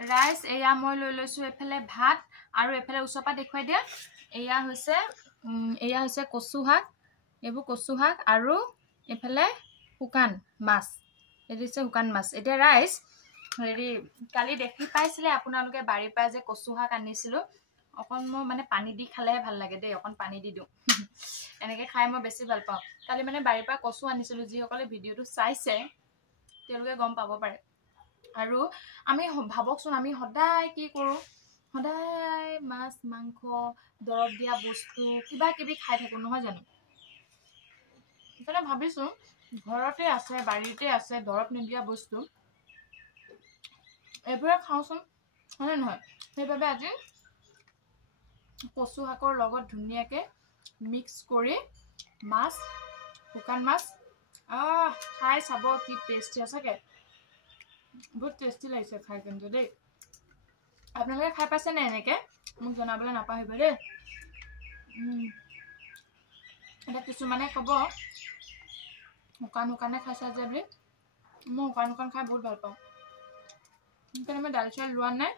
rice এয়া মই লৈ লৈছো এফালে ভাত আৰু এফালে উচপা দেখুৱাই দিয়া এয়া হৈছে কচু শাক এইবোৰ কচু শাক আৰু এফালে শুকান মাছ এটো হৈছে শুকান মাছ এতিয়া ৰাইচ হেৰি কালি দেখি পাইছিলে আপোনালোকে বাৰীৰ পৰা যে কচু শাক আনিছিলো অকন মই মানে পানী দি খালে ভাল লাগে দেই অকন পানী দি দিও এনেকে খাই মই বেছি ভাল পাওঁ কালি মানে বাৰীৰ পৰা কচু আনিছিলো যি সকলে ভিডিওটো চাইছে তেওঁলোকে গম পাব পাৰে আৰু আমি ভাবকচোন আমি সদায় কি কৰো সদায় মাছ মাংস দৰব দিয়া বস্তু কিবা কিবি খাই থাকো নহয় জানো সেইকাৰণে ভাবিছো ঘৰতে আছে বাৰীতে আছে দৰব নিদিয়া বস্তু এইবোৰে খাওঁচোন হয় নহয় সেইবাবে আজি কচু শাকৰ লগত ধুনীয়াকে মিক্স কৰি মাছ শুকান মাছ খাই চাব কি টেস্টি আছে বহুত টেস্টি লাগিছে খাই কিন্তু দেই আপোনালোকে খাই পাইছে নে এনেকে মোক জনাবলৈ নাপাহৰিব দেই এটা কিছুমানে ক'ব শুকানে খাইছা যে বুলি মই শুকান খাই বহুত ভাল পাওঁ সেইকাৰণে মই দালি চালি লোৱা নাই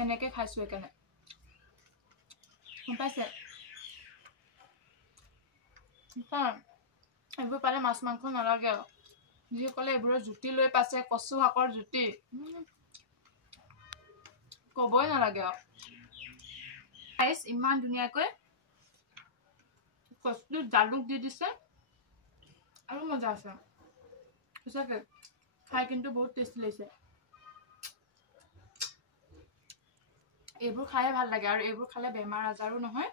এনেকে খাইছো একাৰণে গম পাইছে এইবোৰ পালে মাছ মাংস নালাগে আৰু যিসকলে এইবোৰৰ জুতি লৈ পাইছে কচু শাকৰ জুতি ক'বই নালাগে আৰু গাইস ইমান ধুনীয়াকৈ কচু জালুক দি দিছে আৰু মজা আছে সঁচাকে খাই কিন্তু বহুত টেস্টি লাগিছে এইবোৰ খাই ভাল লাগে আৰু এইবোৰ খালে বেমাৰ আজাৰো নহয়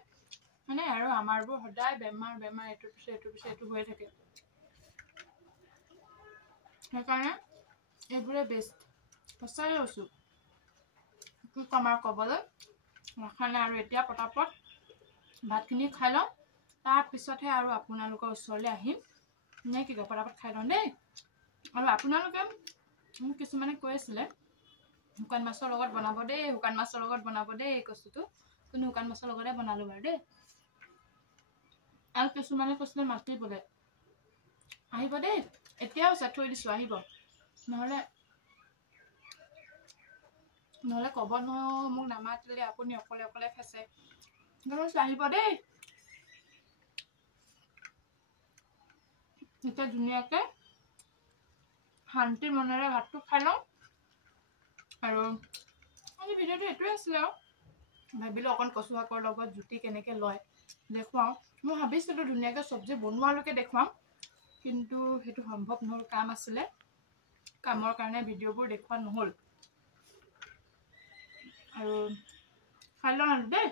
মানে আৰু আমাৰবোৰ সদায় বেমাৰ এটো পিছে এটো হৈ থাকে সেইকাৰণে এইবোৰে বেষ্ট সঁচাই কৈছো কি কম আৰু ক'বলৈ নাখালে আৰু এতিয়া পটাপট ভাতখিনি খাই লওঁ তাৰ পিছতহে আৰু আপোনালোকৰ ওচৰলৈ আহিম নে কি পটাপট খাই লওঁ দেই আৰু আপোনালোকে মোক কিছুমানে কৈ আছিলে শুকান মাছৰ লগত বনাব দেই কচুটো কিন্তু শুকান মাছৰ লগতে বনালো বাৰু দেই আৰু কিছুমানে কৈছিলে মাতিবলে আহিব দেই এতিয়াও থৈ দিছো আহিব নহলে ক'ব নহয় মোক নামাতিলে আপুনি অকলে খাইছে আহিব দেই এতিয়া ধুনীয়াকে শান্তি মনেৰে ভাতটো খাই লওঁ আৰু আজি ভিডিওটো এটোৱে আছিলে আৰু ভাবিলো অকন কচু শাকৰ লগত জুতি কেনেকে লয় দেখুৱাও মই ভাবিছিলো ধুনীয়াকে সবজি বনোৱালৈকে দেখুৱাম কিন্তু হেতু সম্ভৱ নহল কাম আছিলে কামৰ কাৰণে ভিডিওবোৰ দেখুৱা নহল আৰু খাই লওঁ দেই